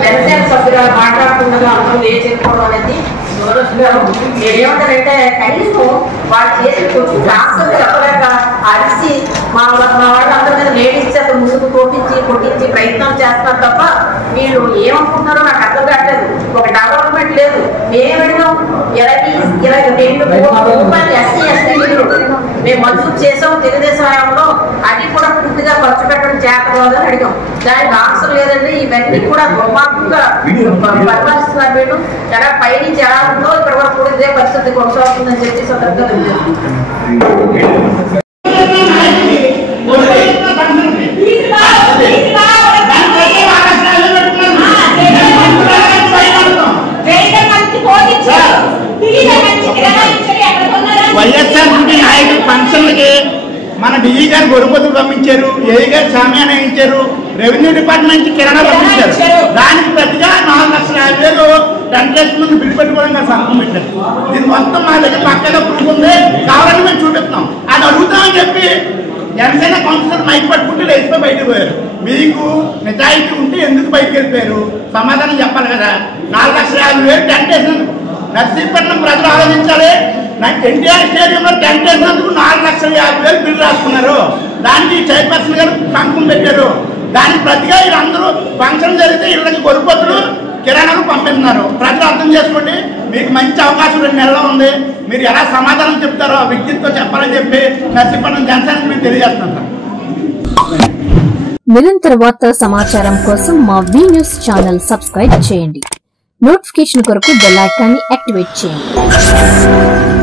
జనసేన సభ్యులు మాట్లాడుతుండగా అందరూ లేచేసుకోవడం అనేది ఏమంటారంటే కనీసం వాళ్ళు చేసి కొంచెం ఆన్సర్ చెప్పలేక అరిసి మా వాళ్ళందరి మీద లేడీస్ చేత ముందుకు తోపించి కొట్టించి ప్రయత్నం చేస్తున్నారు తప్ప వీళ్ళు ఏమనుకుంటున్నారో నాకు అర్థం కావట్లేదు. ఒక డెవలప్మెంట్ లేదు. మేమడిగాం 22 కోట్ల రూపాయలు ఎస్సీ ఎస్టీ నిధులు మేము మంజూరు చేసాం తెలుగుదేశం హయాంలో. అది కూడా పూర్తిగా ఖర్చు పెట్టడం చేతని అడిగాం. దానికి ఆన్సర్ లేదండి. ఇవన్నీ కూడా దుర్మార్గంగా పరిపాలిస్తున్నారు. వీళ్ళు ఎలా పైనుంచి ఎలా ఉందో ఇక్కడ వరకు కూడా ఇదే పరిస్థితి కొనసాగుతుందని చెప్పి సందర్భంగా వైఎస్ఆర్ నాయకులు ఫంక్షన్లకి మన డిజీ గారు గొడుపతులు పంపించారు, ఏఈ గారు సామ్యాన్ని ఇచ్చారు, రెవెన్యూ డిపార్ట్మెంట్ నుంచి కిరాణా పంపించారు. దానికి ప్రతిగా 4,50,000 10 మంది బిల్లు పెట్టుకోవడం సంతకం పెట్టారు. దీని మొత్తం మా దగ్గర పక్కగా ప్రూఫ్ ఉంది, కావాలని మేము చూపిస్తున్నాం. అది అడుగుతామని చెప్పి జనసేన కౌన్సిలర్ మైక్ పట్టుకుంటే లేచిపోయి బయటకు పోయారు. మీకు నిజాయితీ ఉంటే ఎందుకు బయటకు వెళ్ళిపోయారు? సమాధానం చెప్పాలి కదా. 4,50,000 టెంట్ వేసినందుకు నర్సీపట్నం ప్రజలు ఆలోచించాలి. ఎన్టీఆర్ స్టేడియంలో టెంట్ వేసినందుకు 4,50,000 బిల్లు రాసుకున్నారు. దానికి చైర్పర్సన్ గారు సంతకం పెట్టారు. దానికి ప్రతిగా వీళ్ళందరూ ఫంక్షన్ జరిగితే వీళ్ళకి గొడుపతులు కిరాణాలు పంపిస్తున్నారు. ప్రజలు అర్థం చేసుకోండి. మీకు మంచి అవకాశం 2 నెలలు ఉంది. మీరు ఎలా సమాధానం చెప్తారో విజ్ఞతతో చెప్పాలని చెప్పి నర్సీపట్నం జనసేనకి మేము తెలియజేస్తున్నాం. నిరంతర వార్తా సమాచారం కోసం మా వి న్యూస్ ఛానల్ సబ్స్క్రైబ్ చేయండి. నోటిఫికేషన్ కొరకు బెల్ ఐకాన్ని యాక్టివేట్ చేయండి.